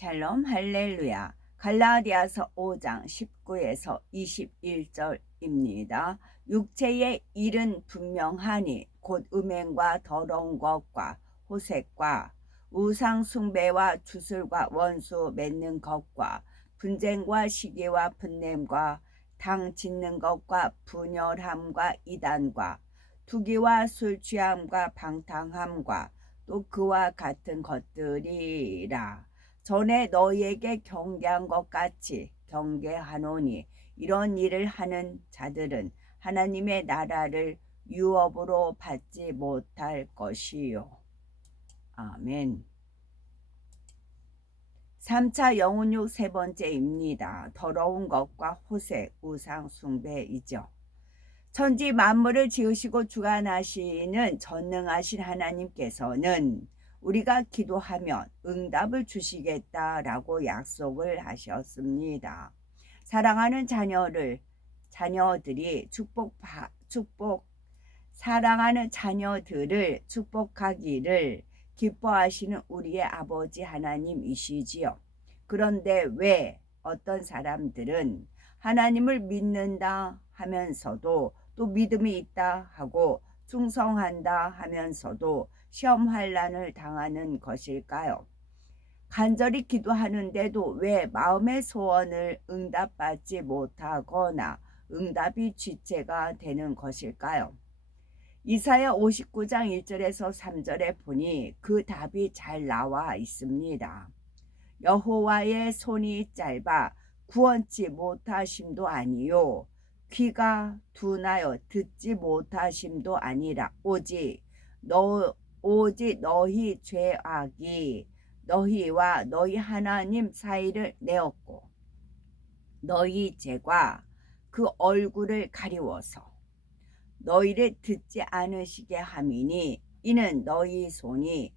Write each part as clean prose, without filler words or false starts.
샬롬 할렐루야. 갈라디아서 5장 19에서 21절입니다. 육체의 일은 분명하니 곧 음행과 더러운 것과 호색과 우상 숭배와 주술과 원수 맺는 것과 분쟁과 시기와 분냄과 당 짓는 것과 분열함과 이단과 투기와 술 취함과 방탕함과 또 그와 같은 것들이라. 전에 너희에게 경계한 것 같이 경계하노니 이런 일을 하는 자들은 하나님의 나라를 유업으로 받지 못할 것이요. 아멘. 3차 영혼육 세 번째입니다. 더러운 것과 호색, 우상 숭배이죠. 천지 만물을 지으시고 주관하시는 전능하신 하나님께서는 우리가 기도하면 응답을 주시겠다라고 약속을 하셨습니다. 사랑하는 자녀들이 사랑하는 자녀들을 축복하기를 기뻐하시는 우리의 아버지 하나님이시지요. 그런데 왜 어떤 사람들은 하나님을 믿는다 하면서도 또 믿음이 있다 하고 충성한다 하면서도 시험환난을 당하는 것일까요? 간절히 기도하는데도 왜 마음의 소원을 응답받지 못하거나 응답이 지체가 되는 것일까요? 이사야 59장 1절에서 3절에 보니 그 답이 잘 나와 있습니다. 여호와의 손이 짧아 구원치 못하심도 아니요 귀가 둔하여 듣지 못하심도 아니라 오직 너희 죄악이 너희와 너희 하나님 사이를 내었고 너희 죄가 그 얼굴을 가리워서 너희를 듣지 않으시게 함이니 이는 너희 손이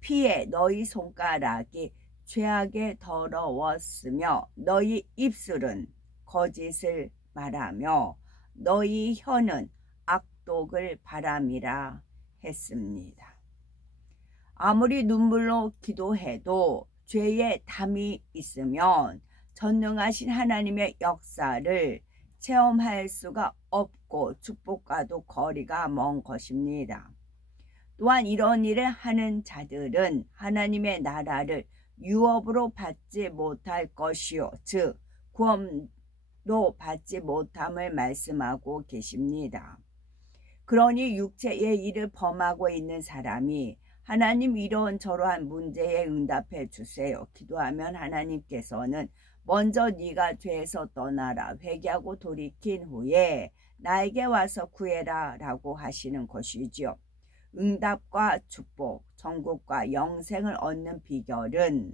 피에 너희 손가락이 죄악에 더러웠으며 너희 입술은 거짓을 말하며 너희 혀는 악독을 바람이라 했습니다. 아무리 눈물로 기도해도 죄에 담이 있으면 전능하신 하나님의 역사를 체험할 수가 없고 축복과도 거리가 먼 것입니다. 또한 이런 일을 하는 자들은 하나님의 나라를 유업으로 받지 못할 것이요 즉 구원도 받지 못함을 말씀하고 계십니다. 그러니 육체의 일을 범하고 있는 사람이 하나님 이러저러한 문제에 응답해 주세요 기도하면 하나님께서는 먼저 네가 죄에서 떠나라 회개하고 돌이킨 후에 나에게 와서 구해라 라고 하시는 것이지요. 응답과 축복, 천국과 영생을 얻는 비결은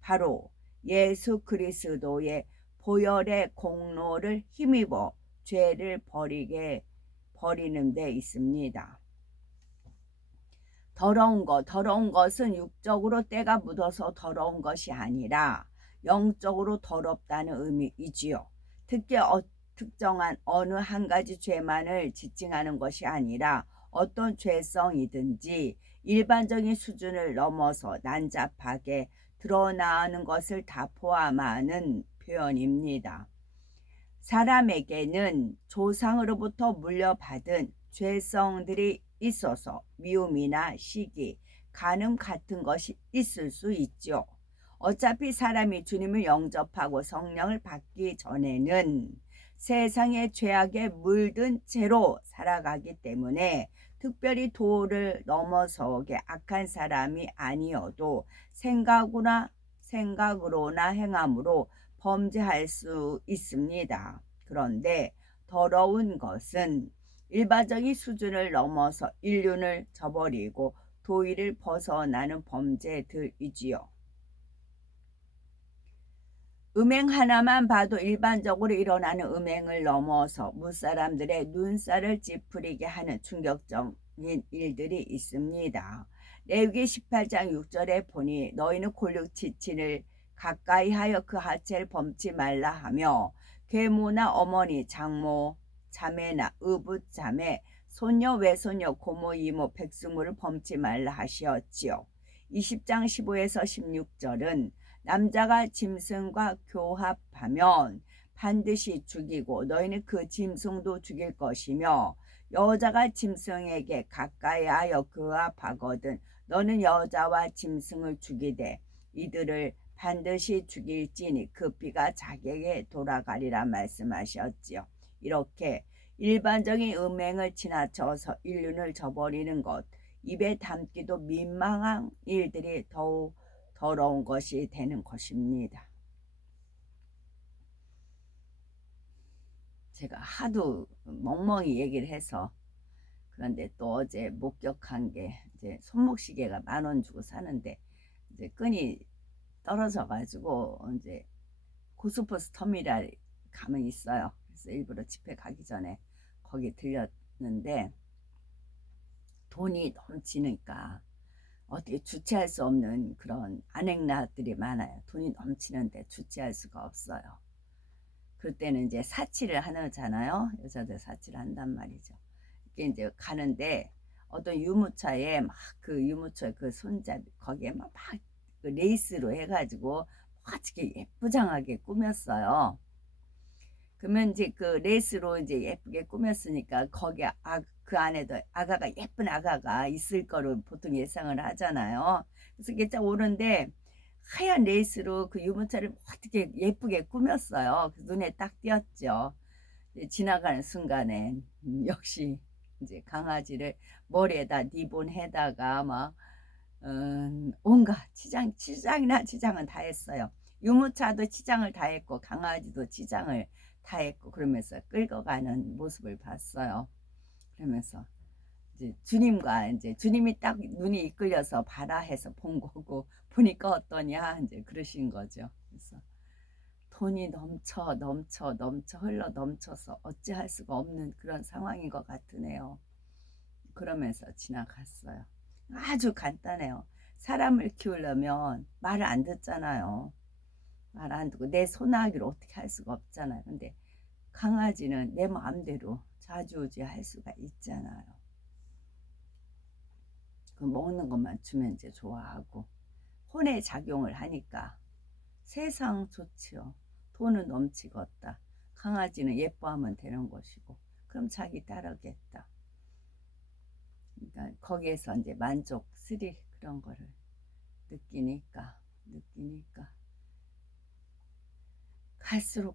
바로 예수 그리스도의 보혈의 공로를 힘입어 죄를 버리는 데 있습니다. 더러운 것은 육적으로 때가 묻어서 더러운 것이 아니라 영적으로 더럽다는 의미이지요. 특정한 어느 한 가지 죄만을 지칭하는 것이 아니라 어떤 죄성이든지 일반적인 수준을 넘어서 난잡하게 드러나는 것을 다 포함하는 표현입니다. 사람에게는 조상으로부터 물려받은 죄성들이 있어서 미움이나 시기, 간음 같은 것이 있을 수 있죠. 어차피 사람이 주님을 영접하고 성령을 받기 전에는 세상의 죄악에 물든 채로 살아가기 때문에 특별히 도를 넘어서게 악한 사람이 아니어도 생각으로나 행함으로 범죄할 수 있습니다. 그런데 더러운 것은 일반적인 수준을 넘어서 인륜을 저버리고 도의를 벗어나는 범죄들이지요. 음행 하나만 봐도 일반적으로 일어나는 음행을 넘어서 무사람들의 눈살을 찌푸리게 하는 충격적인 일들이 있습니다. 레위기 18장 6절에 보니 너희는 골육지친을 가까이 하여 그 하체를 범치 말라 하며 계모나 어머니, 장모, 자매나 의붓자매, 손녀, 외손녀, 고모, 이모, 백수물을 범치 말라 하시었지요. 20장 15에서 16절은 남자가 짐승과 교합하면 반드시 죽이고 너희는 그 짐승도 죽일 것이며 여자가 짐승에게 가까이하여 교합하거든 너는 여자와 짐승을 죽이되 이들을 반드시 죽일지니 그 피가 자기에게 돌아가리라 말씀하셨지요. 이렇게 일반적인 음행을 지나쳐서 인륜을 저버리는 것, 입에 담기도 민망한 일들이 더욱 더러운 것이 되는 것입니다. 제가 하도 멍멍이 얘기를 해서 그런데 또 어제 목격한 게 이제 손목시계가 10,000원 주고 사는데 이제 끈이 떨어져 가지고 이제 고스포스 터미널 가면 있어요. 그래서 일부러 집회 가기 전에 거기 들렸는데 돈이 넘치니까 어떻게 주체할 수 없는 그런 안행나들이 많아요. 돈이 넘치는데 주체할 수가 없어요. 그럴 때는 이제 사치를 하잖아요. 여자들 사치를 한단 말이죠. 이게 이제 가는데 어떤 유모차에 막 그 유모차 그 손잡이 거기에 막그 레이스로 해가지고 어떻게 예쁘장하게 꾸몄어요. 그러면 이제 그 레이스로 이제 예쁘게 꾸몄으니까 거기 그 안에도 아가가 예쁜 아가가 있을 거로 보통 예상을 하잖아요. 그래서 이게 딱 오는데 하얀 레이스로 그 유모차를 어떻게 예쁘게 꾸몄어요. 그 눈에 딱 띄었죠. 지나가는 순간에 역시 이제 강아지를 머리에다 리본해다가 막 온갖 치장은 다 했어요. 유모차도 치장을 다 했고 강아지도 치장을 다 했고 그러면서 끌고 가는 모습을 봤어요. 그러면서 이제 주님과 이제 주님이 딱 눈이 이끌려서 봐라 해서 본 거고 보니까 어떠냐 이제 그러신 거죠. 그래서 돈이 넘쳐 흘러 넘쳐서 어찌할 수가 없는 그런 상황인 것 같으네요. 그러면서 지나갔어요. 아주 간단해요. 사람을 키우려면 말을 안 듣잖아요. 말 안 듣고 내 손아귀를 어떻게 할 수가 없잖아요. 근데 강아지는 내 마음대로 좌지우지 할 수가 있잖아요. 그 먹는 것만 주면 이제 좋아하고 혼의 작용을 하니까 세상 좋지요. 돈은 넘치겠다. 강아지는 예뻐하면 되는 것이고 그럼 자기 따르겠다. 그러니까 거기에서 이제 만족, 스릴 그런 거를 느끼니까 갈수록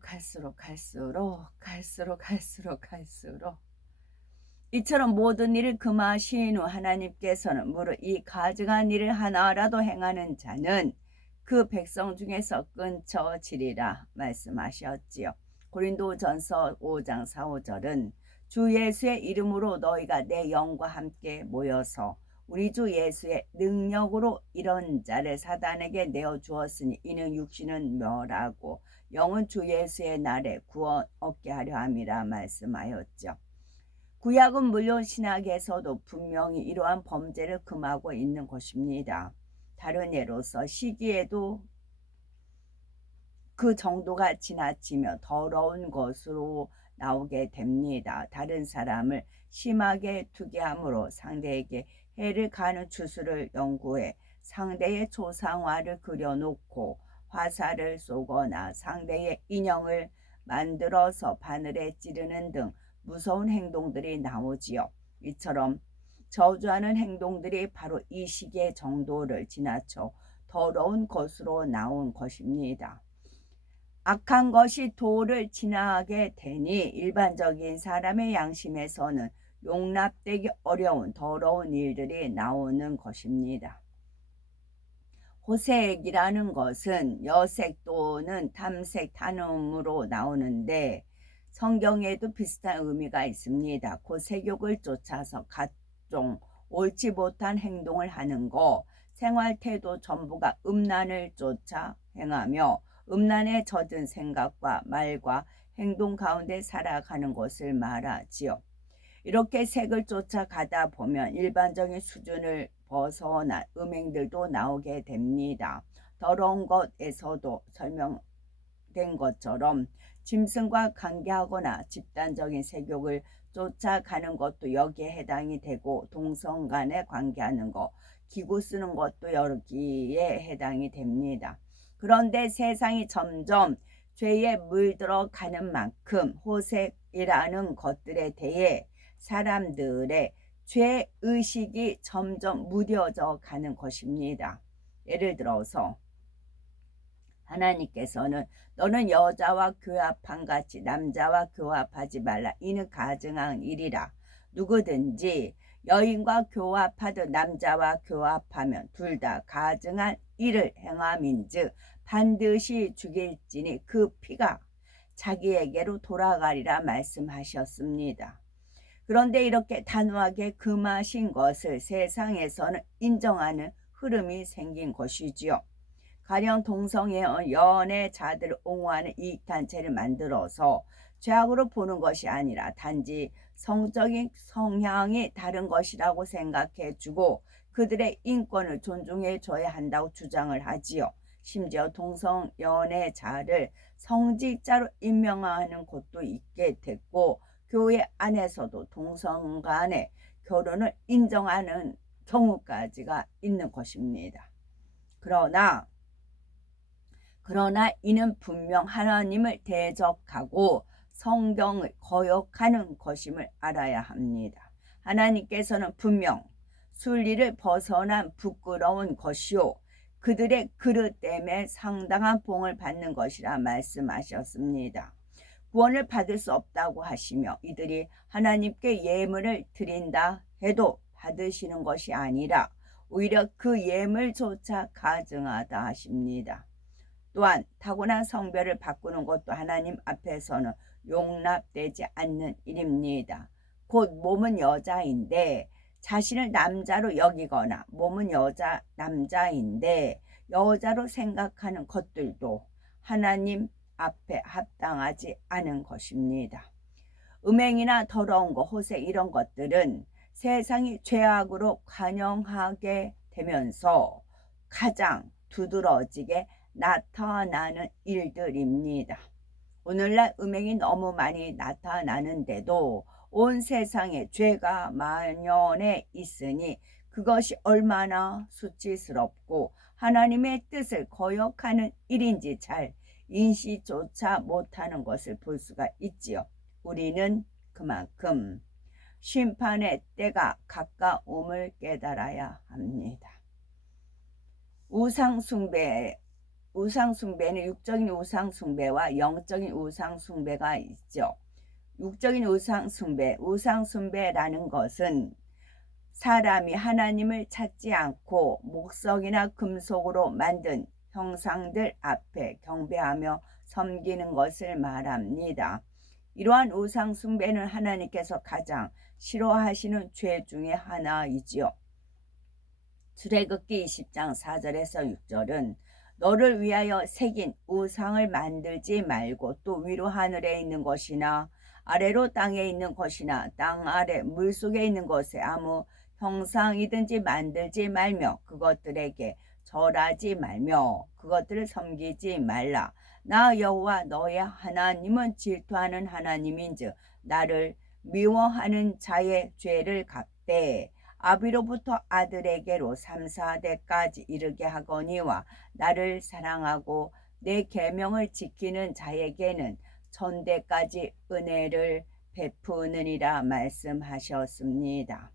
이처럼 모든 일을 금하신 후 하나님께서는 무릇 이 가증한 일을 하나라도 행하는 자는 그 백성 중에서 끊쳐지리라 말씀하셨지요. 고린도전서 5장 4, 5절은 주 예수의 이름으로 너희가 내 영과 함께 모여서 우리 주 예수의 능력으로 이런 자를 사단에게 내어주었으니 이는 육신은 멸하고 영은 주 예수의 날에 구원 얻게 하려 함이라 말씀하였죠. 구약은 물론 신약에서도 분명히 이러한 범죄를 금하고 있는 것입니다. 다른 예로서 시기에도 그 정도가 지나치며 더러운 것으로 나오게 됩니다. 다른 사람을 심하게 투기함으로 상대에게 해를 가는 주술을 연구해 상대의 조상화를 그려놓고 화살을 쏘거나 상대의 인형을 만들어서 바늘에 찌르는 등 무서운 행동들이 나오지요. 이처럼 저주하는 행동들이 바로 이 시기의 정도를 지나쳐 더러운 것으로 나온 것입니다. 악한 것이 도를 지나게 되니 일반적인 사람의 양심에서는 용납되기 어려운 더러운 일들이 나오는 것입니다. 호색이라는 것은 여색 또는 탐색, 탐음으로 나오는데 성경에도 비슷한 의미가 있습니다. 그 색욕을 쫓아서 각종 옳지 못한 행동을 하는 거, 생활 태도 전부가 음란을 쫓아 행하며 음란에 젖은 생각과 말과 행동 가운데 살아가는 것을 말하지요. 이렇게 색을 쫓아가다 보면 일반적인 수준을 벗어난 음행들도 나오게 됩니다. 더러운 것에서도 설명된 것처럼 짐승과 관계하거나 집단적인 색욕을 쫓아가는 것도 여기에 해당이 되고 동성 간에 관계하는 것, 기구 쓰는 것도 여기에 해당이 됩니다. 그런데 세상이 점점 죄에 물들어가는 만큼 호색이라는 것들에 대해 사람들의 죄의식이 점점 무뎌져 가는 것입니다. 예를 들어서 하나님께서는 너는 여자와 교합한 같이 남자와 교합하지 말라. 이는 가증한 일이라. 누구든지 여인과 교합하듯 남자와 교합하면 둘 다 가증한 일을 행함인즉 반드시 죽일지니 그 피가 자기에게로 돌아가리라 말씀하셨습니다. 그런데 이렇게 단호하게 금하신 것을 세상에서는 인정하는 흐름이 생긴 것이지요. 가령 동성연애자들을 옹호하는 이익단체를 만들어서 죄악으로 보는 것이 아니라 단지 성적인 성향이 다른 것이라고 생각해주고 그들의 인권을 존중해줘야 한다고 주장을 하지요. 심지어 동성연애자를 성직자로 임명하는 곳도 있게 됐고 교회 안에서도 동성 간의 결혼을 인정하는 경우까지가 있는 것입니다. 그러나 이는 분명 하나님을 대적하고 성경을 거역하는 것임을 알아야 합니다. 하나님께서는 분명 순리를 벗어난 부끄러운 것이요 그들의 그릇 때문에 상당한 봉을 받는 것이라 말씀하셨습니다. 구원을 받을 수 없다고 하시며 이들이 하나님께 예물을 드린다 해도 받으시는 것이 아니라 오히려 그 예물조차 가증하다 하십니다. 또한 타고난 성별을 바꾸는 것도 하나님 앞에서는 용납되지 않는 일입니다. 곧 몸은 여자인데 자신을 남자로 여기거나 몸은 남자인데 여자로 생각하는 것들도 하나님 앞에 합당하지 않은 것입니다. 음행이나 더러운 것, 호색 이런 것들은 세상이 죄악으로 관영하게 되면서 가장 두드러지게 나타나는 일들입니다. 오늘날 음행이 너무 많이 나타나는데도 온 세상에 죄가 만연해 있으니 그것이 얼마나 수치스럽고 하나님의 뜻을 거역하는 일인지 잘 인식조차 못하는 것을 볼 수가 있지요. 우리는 그만큼 심판의 때가 가까움을 깨달아야 합니다. 우상숭배는 육적인 우상숭배와 영적인 우상숭배가 있죠. 육적인 우상숭배라는 것은 사람이 하나님을 찾지 않고 목석이나 금속으로 만든 형상들 앞에 경배하며 섬기는 것을 말합니다. 이러한 우상숭배는 하나님께서 가장 싫어하시는 죄 중에 하나이지요. 출애굽기 20장 4절에서 6절은 너를 위하여 새긴 우상을 만들지 말고 또 위로 하늘에 있는 것이나 아래로 땅에 있는 것이나 땅 아래 물속에 있는 것에 아무 형상이든지 만들지 말며 그것들에게 절하지 말며 그것들을 섬기지 말라. 나 여호와 너의 하나님은 질투하는 하나님인즉 나를 미워하는 자의 죄를 갚되 아비로부터 아들에게로 3, 4대까지 이르게 하거니와 나를 사랑하고 내 계명을 지키는 자에게는 천대까지 은혜를 베푸느니라 말씀하셨습니다.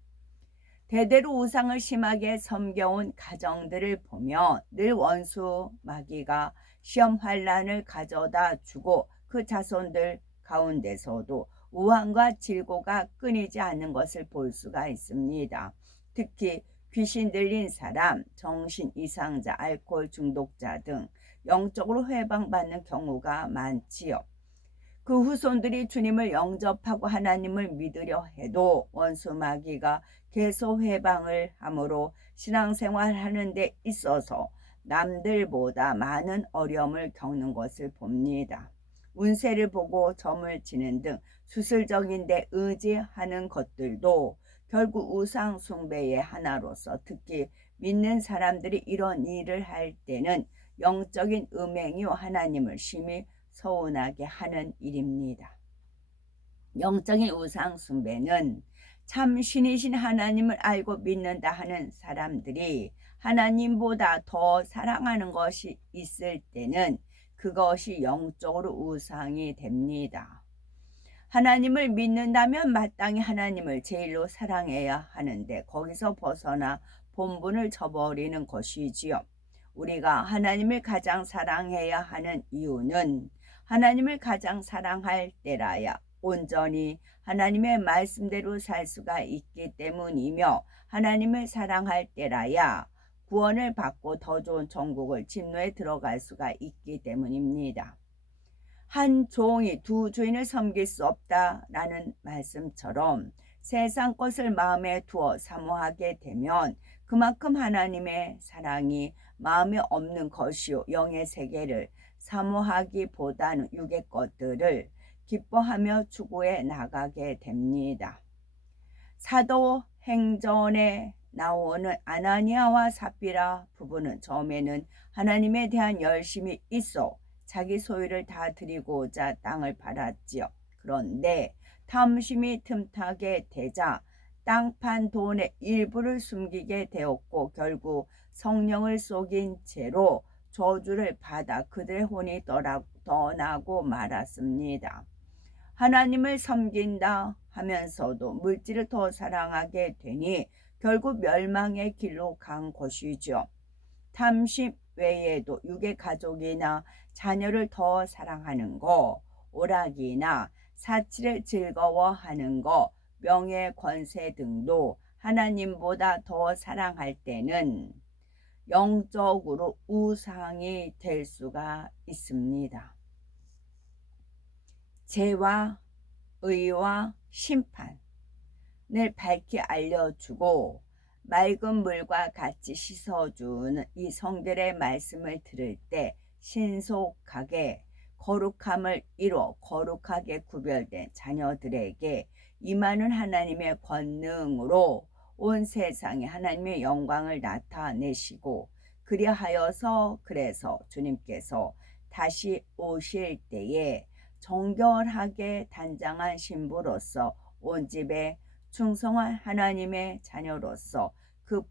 대대로 우상을 심하게 섬겨온 가정들을 보며 늘 원수 마귀가 시험 환란을 가져다 주고 그 자손들 가운데서도 우환과 질고가 끊이지 않는 것을 볼 수가 있습니다. 특히 귀신 들린 사람, 정신 이상자, 알코올 중독자 등 영적으로 해방받는 경우가 많지요. 그 후손들이 주님을 영접하고 하나님을 믿으려 해도 원수 마귀가 계속 해방을 함으로 신앙생활하는 데 있어서 남들보다 많은 어려움을 겪는 것을 봅니다. 운세를 보고 점을 치는 등 수술적인 데 의지하는 것들도 결국 우상 숭배의 하나로서 특히 믿는 사람들이 이런 일을 할 때는 영적인 음행이요 하나님을 심히 서운하게 하는 일입니다. 영적인 우상 숭배는 참 신이신 하나님을 알고 믿는다 하는 사람들이 하나님보다 더 사랑하는 것이 있을 때는 그것이 영적으로 우상이 됩니다. 하나님을 믿는다면 마땅히 하나님을 제일로 사랑해야 하는데 거기서 벗어나 본분을 저버리는 것이지요. 우리가 하나님을 가장 사랑해야 하는 이유는 하나님을 가장 사랑할 때라야 온전히 하나님의 말씀대로 살 수가 있기 때문이며 하나님을 사랑할 때라야 구원을 받고 더 좋은 천국을 진노에 들어갈 수가 있기 때문입니다. 한 종이 두 주인을 섬길 수 없다라는 말씀처럼 세상 것을 마음에 두어 사모하게 되면 그만큼 하나님의 사랑이 마음에 없는 것이요 영의 세계를 사모하기보다는 육의 것들을 기뻐하며 추구해 나가게 됩니다. 사도행전에 나오는 아나니아와 삽비라 부부는 처음에는 하나님에 대한 열심이 있어 자기 소유를 다 드리고자 땅을 팔았지요. 그런데 탐심이 틈타게 되자 땅 판 돈의 일부를 숨기게 되었고 결국 성령을 속인 채로 저주를 받아 그들의 혼이 떠나고 말았습니다. 하나님을 섬긴다 하면서도 물질을 더 사랑하게 되니 결국 멸망의 길로 간 것이죠. 탐심 외에도 육의 가족이나 자녀를 더 사랑하는 거, 오락이나 사치를 즐거워하는 거, 명예, 권세 등도 하나님보다 더 사랑할 때는 영적으로 우상이 될 수가 있습니다. 죄와 의와 심판을 밝히 알려주고 맑은 물과 같이 씻어주는 이 성들의 말씀을 들을 때 신속하게 거룩함을 이뤄 거룩하게 구별된 자녀들에게 임하는 하나님의 권능으로 온 세상에 하나님의 영광을 나타내시고 그래서 주님께서 다시 오실 때에 정결하게 단장한 신부로서 온 집에 충성한 하나님의 자녀로서 그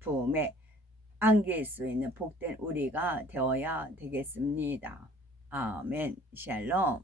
품에 안길 수 있는 복된 우리가 되어야 되겠습니다. 아멘. 샬롬.